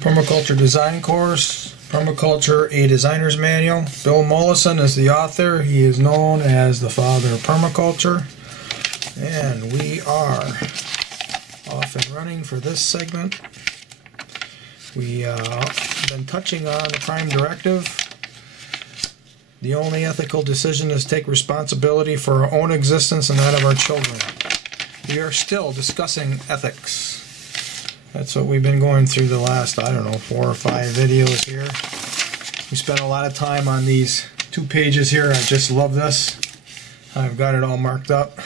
Permaculture Design Course, Permaculture, a Designer's Manual. Bill Mollison is the author. He is known as the father of permaculture. And we are off and running for this segment. We have been touching on the Prime Directive. The only ethical decision is to take responsibility for our own existence and that of our children. We are still discussing ethics. That's what we've been going through the last, 4 or 5 videos here. We spent a lot of time on these 2 pages here. I just love this. I've got it all marked up.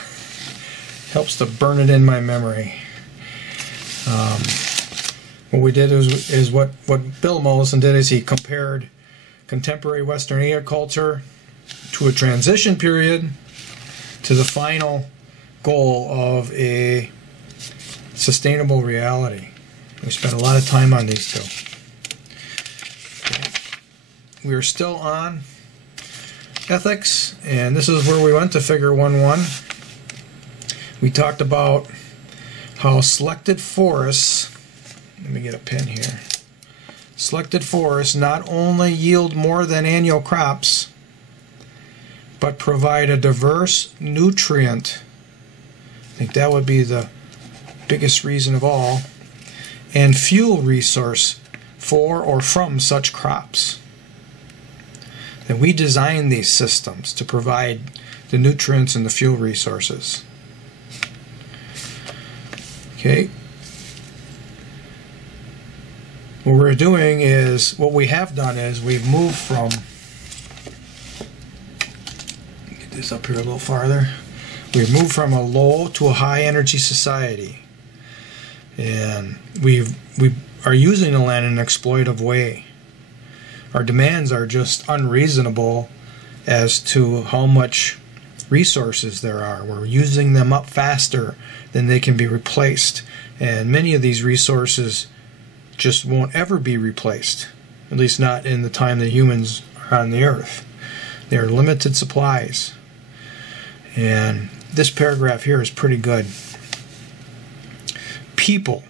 Helps to burn it in my memory. What we did is what Bill Mollison did is he compared contemporary Western agriculture to a transition period to the final goal of a sustainable reality. We spent a lot of time on these two. Okay. We are still on ethics, and this is where we went to figure 1.1. We talked about how selected forests, let me get a pen here. Selected forests not only yield more than annual crops, but provide a diverse nutrient. I think that would be the biggest reason of all, and fuel resource for or from such crops. And we designed these systems to provide the nutrients and the fuel resources. Okay. What we're doing is, what we have done is we've moved from, get this up here a little farther. We've moved from a low to a high energy society. And we are using the land in an exploitive way. Our demands are just unreasonable as to how much resources there are. We're using them up faster than they can be replaced. And many of these resources just won't ever be replaced, at least not in the time that humans are on the earth. They are limited supplies. And this paragraph here is pretty good. People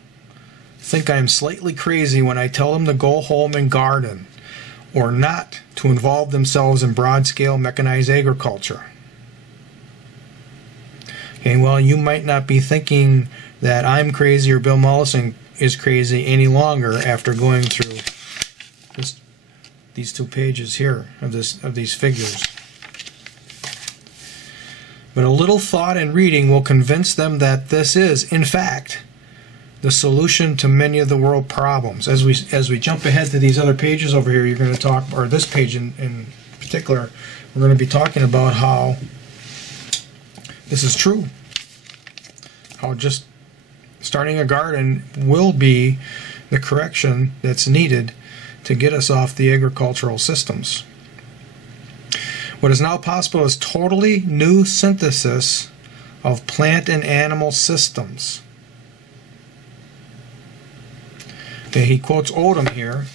think I am slightly crazy when I tell them to go home and garden, or not to involve themselves in broad-scale mechanized agriculture. Okay, well, you might not be thinking that I'm crazy or Bill Mollison is crazy any longer after going through these 2 pages here of these figures. But a little thought and reading will convince them that this is, in fact, the solution to many of the world problems. As we jump ahead to these other pages over here, you're going to talk, or this page in particular, we're going to be talking about how this is true. How just starting a garden will be the correction that's needed to get us off the agricultural systems. What is now possible is totally new synthesis of plant and animal systems. Okay, he quotes Oldham here.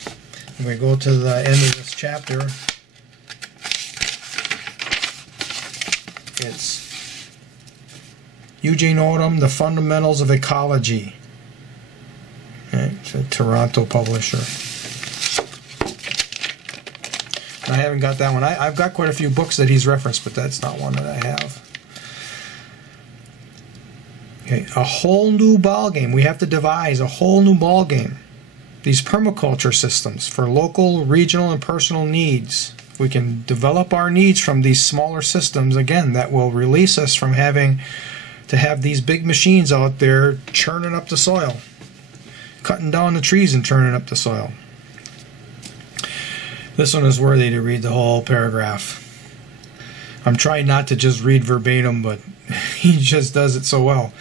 And we go to the end of this chapter. It's Eugene Oldham, The Fundamentals of Ecology. Okay, it's a Toronto publisher. I haven't got that one. I've got quite a few books that he's referenced, but that's not one that I have. Okay, a whole new ballgame. We have to devise a whole new ballgame. These permaculture systems for local, regional, and personal needs. We can develop our needs from these smaller systems, again, that will release us from having to have these big machines out there churning up the soil, cutting down the trees and churning up the soil. This one is worthy to read the whole paragraph. I'm trying not to just read verbatim, but he just does it so well.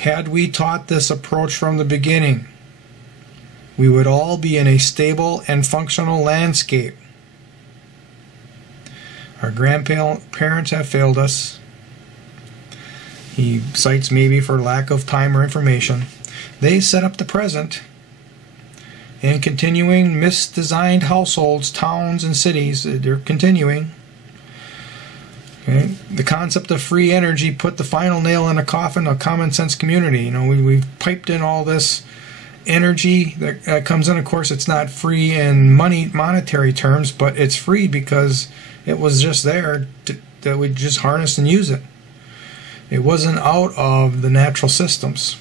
Had we taught this approach from the beginning, we would all be in a stable and functional landscape. Our grandparents have failed us. He cites maybe for lack of time or information. They set up the present, and continuing misdesigned households, towns, and cities, they're continuing. Okay. The concept of free energy put the final nail in the coffin of common sense community. You know, we've piped in all this energy that comes in. Of course, it's not free in monetary terms, but it's free because it was just there that we just harness and use it. It wasn't out of the natural systems.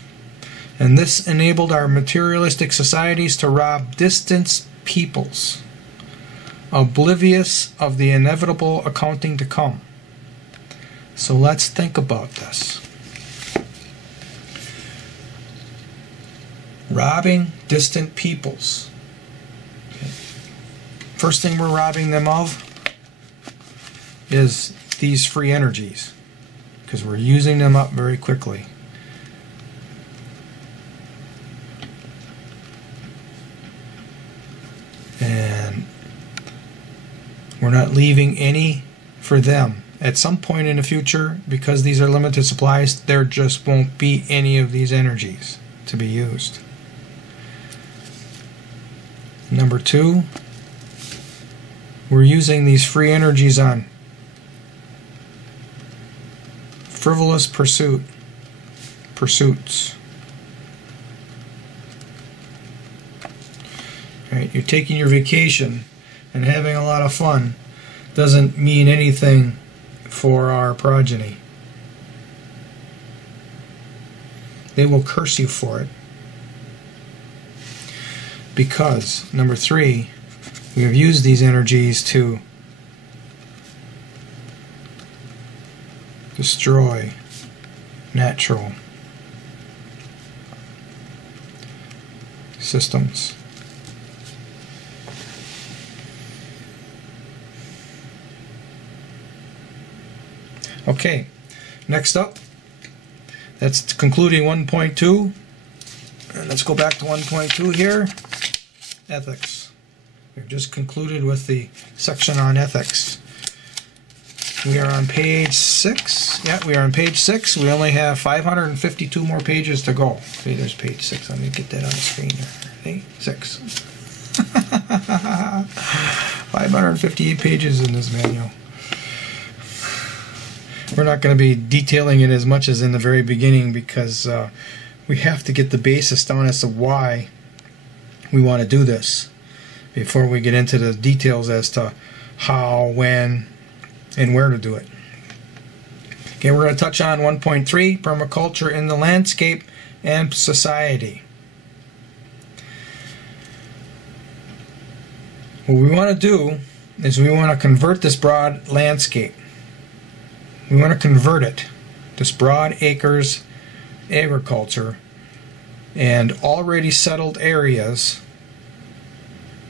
And this enabled our materialistic societies to rob distant peoples, oblivious of the inevitable accounting to come. So let's think about this. Robbing distant peoples. Okay. First thing we're robbing them of is these free energies, because we're using them up very quickly. And we're not leaving any for them. At some point in the future, because these are limited supplies, there just won't be any of these energies to be used. Number two, we're using these free energies on frivolous pursuits. Right? You're taking your vacation and having a lot of fun doesn't mean anything for our progeny. They will curse you for it. Because, number three, we have used these energies to destroy natural systems. Okay, next up, that's concluding 1.2. And let's go back to 1.2 here. Ethics. We've just concluded with the section on ethics. We are on page 6. Yeah, we are on page 6. We only have 552 more pages to go. Okay, there's page 6. Let me get that on the screen here. Okay, 6. 558 pages in this manual. We're not going to be detailing it as much as in the very beginning because we have to get the basis down as to why we want to do this before we get into the details as to how, when, and where to do it. Okay, we're going to touch on 1.3, permaculture in the landscape and society. What we want to do is we want to convert this broad landscape. We want to convert it, this broad acres agriculture and already settled areas,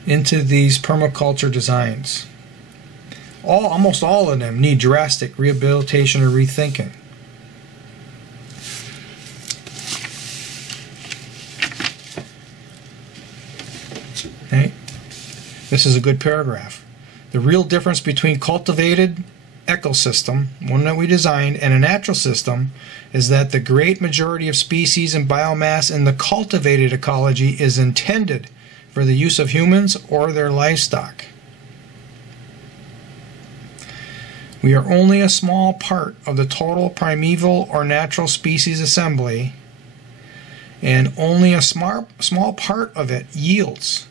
into these permaculture designs. Almost all of them need drastic rehabilitation or rethinking. Okay. This is a good paragraph. The real difference between cultivated ecosystem, one that we designed, and a natural system is that the great majority of species and biomass in the cultivated ecology is intended for the use of humans or their livestock. We are only a small part of the total primeval or natural species assembly, and only a small part of it, yields,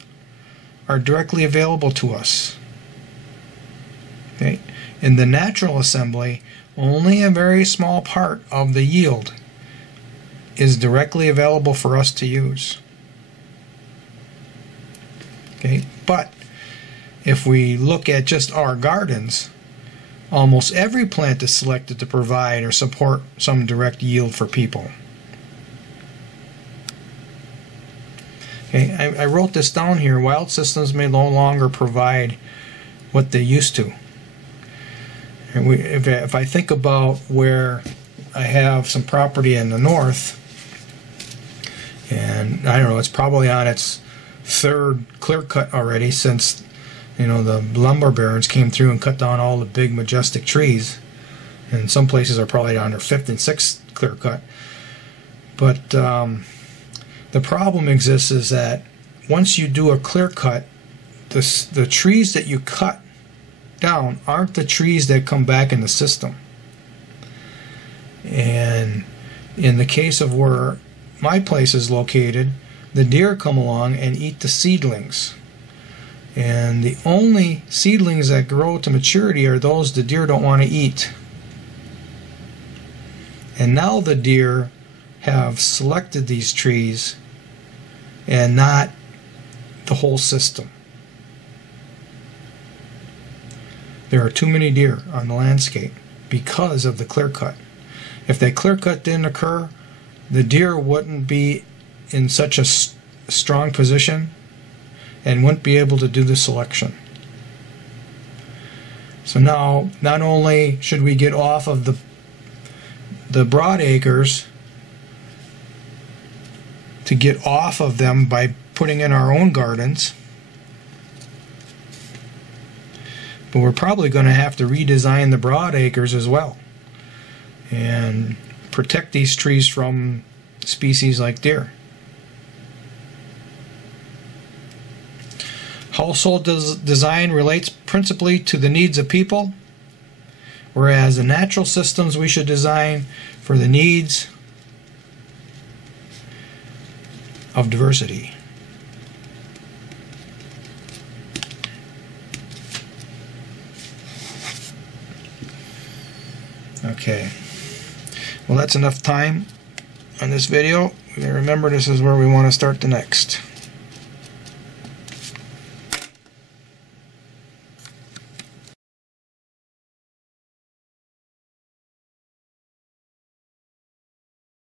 are directly available to us. Okay? In the natural assembly, only a very small part of the yield is directly available for us to use. Okay? But if we look at just our gardens, almost every plant is selected to provide or support some direct yield for people. Okay, I wrote this down here. Wild systems may no longer provide what they used to. And if I think about where I have some property in the north, and I don't know, it's probably on its third clear cut already since, you know, the lumber barons came through and cut down all the big majestic trees, and some places are probably on their fifth and sixth clear cut. But the problem exists is that once you do a clear cut, the trees that you cut down aren't the trees that come back in the system. And in the case of where my place is located, the deer come along and eat the seedlings. And the only seedlings that grow to maturity are those the deer don't want to eat. And now the deer have selected these trees and not the whole system. There are too many deer on the landscape because of the clear cut. If that clear cut didn't occur, the deer wouldn't be in such a strong position and wouldn't be able to do the selection. So now, not only should we get off of the broad acres, to get off of them by putting in our own gardens, but we're probably going to have to redesign the broad acres as well and protect these trees from species like deer. Household design relates principally to the needs of people, whereas the natural systems we should design for the needs of diversity. Okay, well, that's enough time on this video. Remember, this is where we want to start the next.